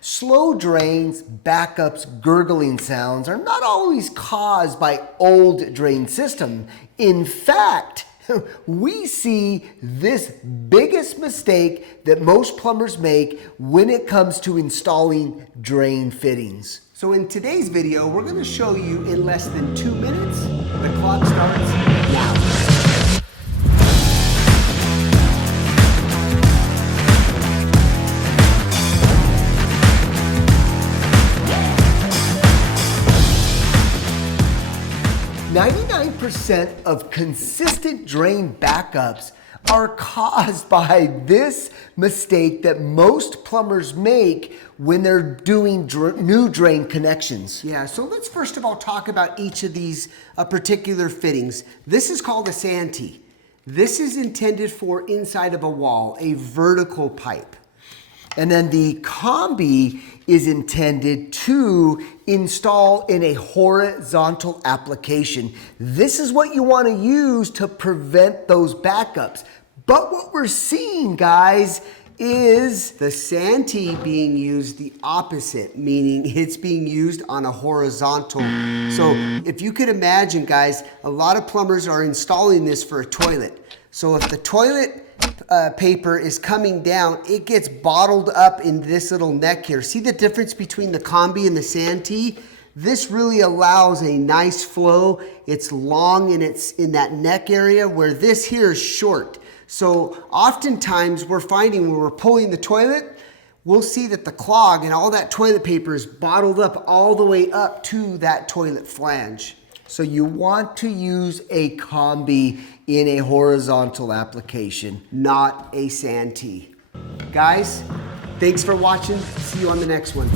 Slow drains, backups, gurgling sounds are not always caused by old drain system. In fact, we see this biggest mistake that most plumbers make when it comes to installing drain fittings. So in today's video, we're going to show you in less than 2 minutes. The clock starts now. 99% of consistent drain backups are caused by this mistake that most plumbers make when they're doing new drain connections. Yeah, so let's first of all talk about each of these particular fittings. This is called a santee. This is intended for inside of a wall, a vertical pipe. And then the combi is intended to install in a horizontal application. This is what you want to use to prevent those backups. But what we're seeing, guys, is the santee being used the opposite, meaning it's being used on a horizontal. So if you could imagine, guys, a lot of plumbers are installing this for a toilet. So if the toilet paper is coming down, it gets bottled up in this little neck here. See the difference between the combi and the santee? This really allows a nice flow. It's long and it's in that neck area, where this here is short. So oftentimes we're finding when we're pulling the toilet, we'll see that the clog and all that toilet paper is bottled up all the way up to that toilet flange. So you want to use a combi in a horizontal application, not a santee. Guys, thanks for watching. See you on the next one.